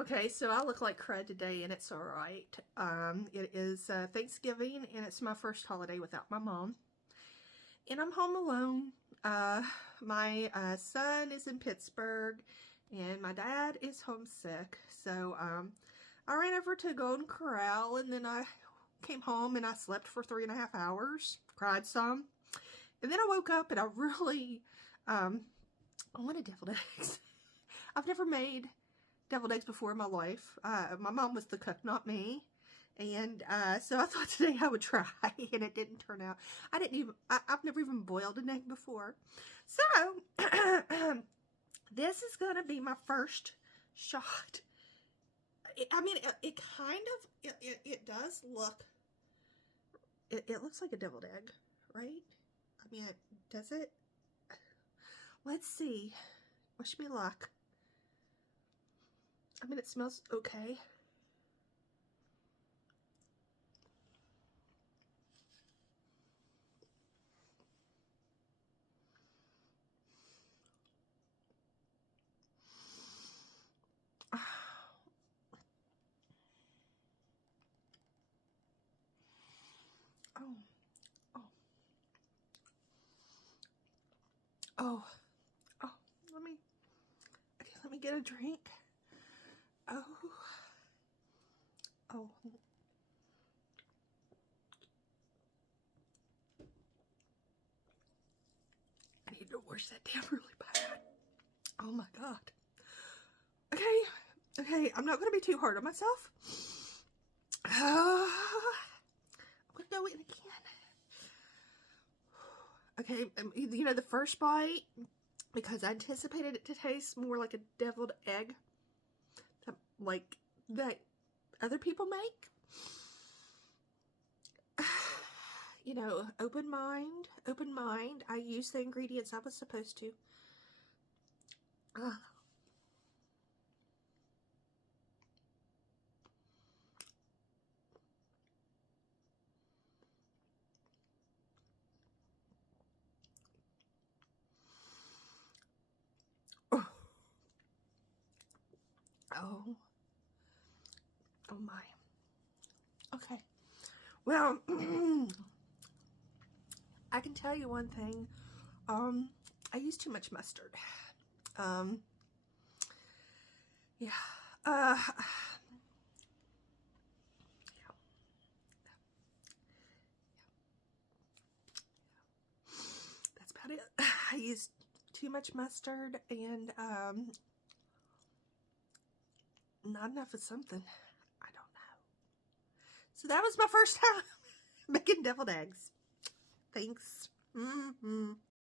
Okay, so I look like crud today, and it's alright. It is Thanksgiving, and it's my first holiday without my mom. And I'm home alone. My son is in Pittsburgh, and my dad is homesick. So I ran over to Golden Corral, and then I came home, and I slept for 3.5 hours, cried some. And then I woke up, and I really, I wanted deviled eggs. I've never made deviled eggs before in my life. My mom was the cook, not me. And so I thought today I would try, and it didn't turn out. I've never even boiled an egg before. So this is going to be my first shot. It kind of, it does look, it looks like a deviled egg, right? I mean, does it? Let's see. Wish me luck. I mean, it smells okay. Oh, oh, oh, oh, let me get a drink. Oh, oh. I need to wash that down really bad. Oh my God. Okay, I'm not going to be too hard on myself. I'm going to go in again. Okay, you know, the first bite, because I anticipated it to taste more like a deviled egg, like that other people make. You know, open mind. I use the ingredients I was supposed to. Oh my. Okay. Well, I can tell you one thing. I use too much mustard. Yeah. That's about it. I used too much mustard, and not enough of something. I don't know. So that was my first time making deviled eggs. Thanks.